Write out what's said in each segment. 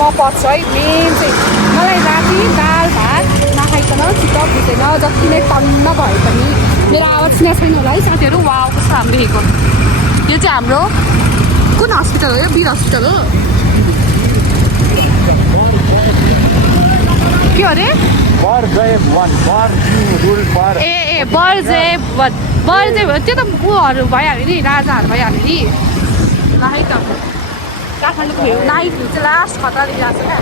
म पर्छु है मेन चाहिँ मलाई राति दाल भात नखाइकन चित्त बुझ्दैन जति नै टन्न भए पनि मेरो आवाज चिना छैन होला है साथीहरू वाउ कस्तो हाम्रो देखेको यो चाहिँ हाम्रो कुन हस्पिटल हो यो वीर हस्पिटल हो के अरे ए बर्जे त्यो त ऊहरू भइहाल्यो नि राजाहरू भइहाल्यो नि ल है त काठमाडौँको भ्यू नाइट भ्यू चाहिँ लास्ट खतरा देखिरहेको छ क्या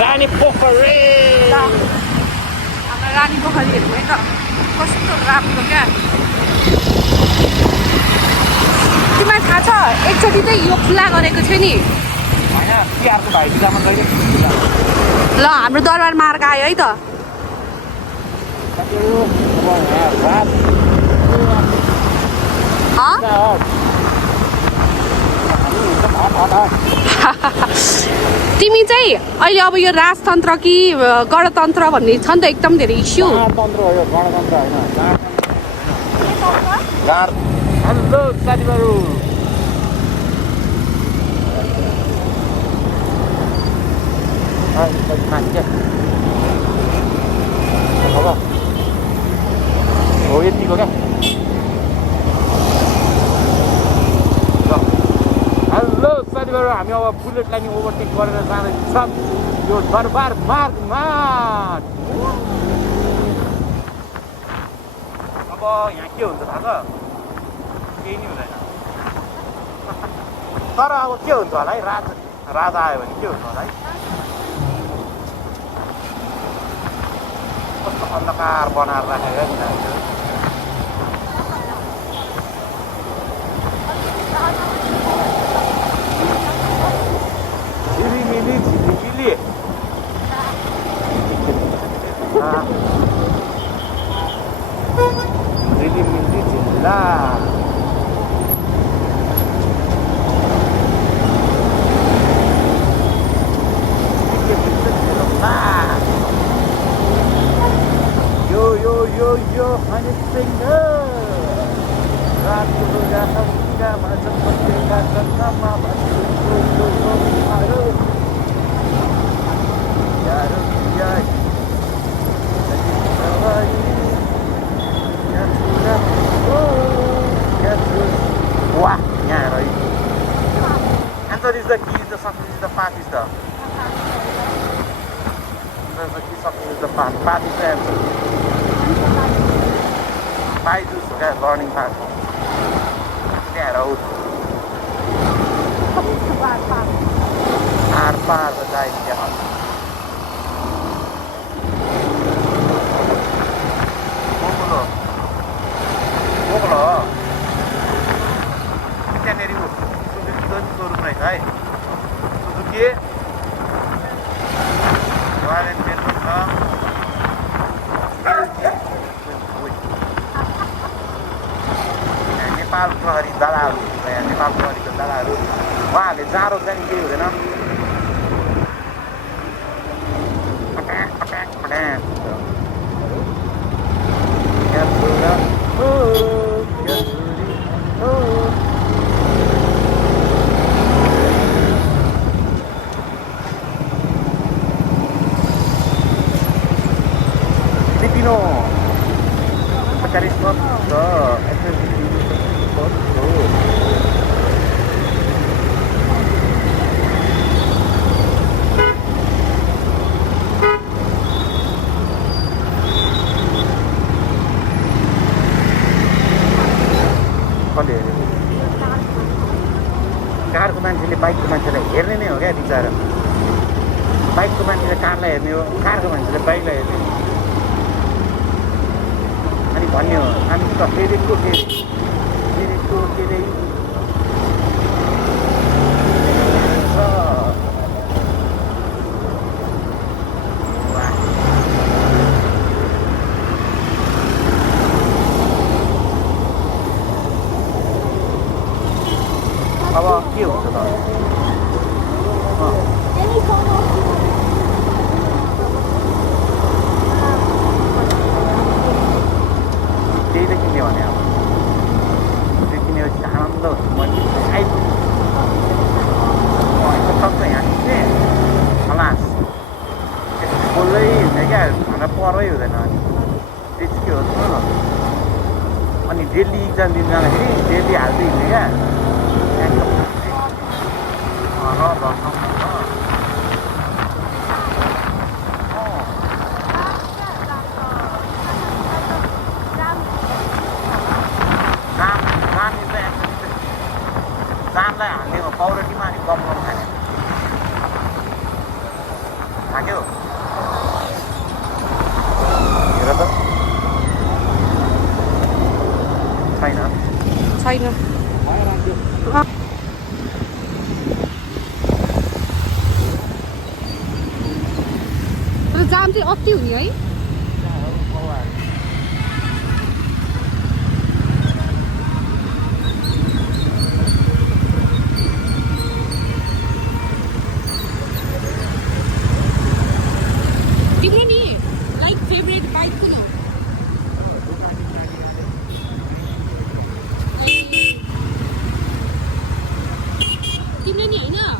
रानी पोखरी हाम्रो रानी पोखरी हेर्नु है त कस्तो राम्रो क्या तिमीलाई थाहा छ एकचोटि चाहिँ यो खुल्ला गरेको थियो नि ल हाम्रो दरबार मार्ग आयो है त तिमी चाहिँ अहिले अब यो राजतन्त्र कि गणतन्त्र भन्ने छ नि त एकदम धेरै इस्यु हेलो साथीहरू हो यतिको क्या हेलो साथीहरू हामी अब बुलेट लाइन ओभरटेक गरेर जाँदैछौँ यो दरबार मार्गमा अब यहाँ के हुन्छ थाहा छ केही नि हुँदैन तर अब के हुन्छ होला है राजा आयो भने के हुन्छ होला है कस्तो अन्धकार बनाएर राखेको झिलिमिली झिलिमिली झिलिमिली झिल्ला yo hanya single ratu datang tiga macam mendengarkan nama batu harus ya rupiah jadi kembali ya sudah ya sudah wah nyari and that is the key to something is the path is the key something is the path is the answer Baidu suka learning path. There out. Arpar berdaya dia. Mokulo. Kita neri bu. Suzuki showroom right, hai. Suzuki. Kemarin dia Nepal प्रहरी दलाल नेपाल प्रहरीको दलालहरू उहाँहरूले जाँरो चाहिँ केही हुँदैन Filipino Pacarismo कारको मान्छेले बाइकको मान्छेलाई हेर्ने नै हो क्या बिचारा बाइकको मान्छेले कारलाई हेर्ने हो कारको मान्छेले बाइकलाई हेर्ने हो अनि भन्ने हो हामी त फेरिको अब के हुन्छ त त्यही त किन्ने भने अब डेली इक्जाम दिन जाँदाखेरि डेली हाल्दै हिँड्ने क्या जामलाई हाल्ने हो पौरटीमा अनि गमलामा खाने थाक्यो हेर त छैन छैन तर जाम चाहिँ अति हुने है तिम्रो नि लाइक फेभरेट बाइक कुन हो तिम्रो नि होइन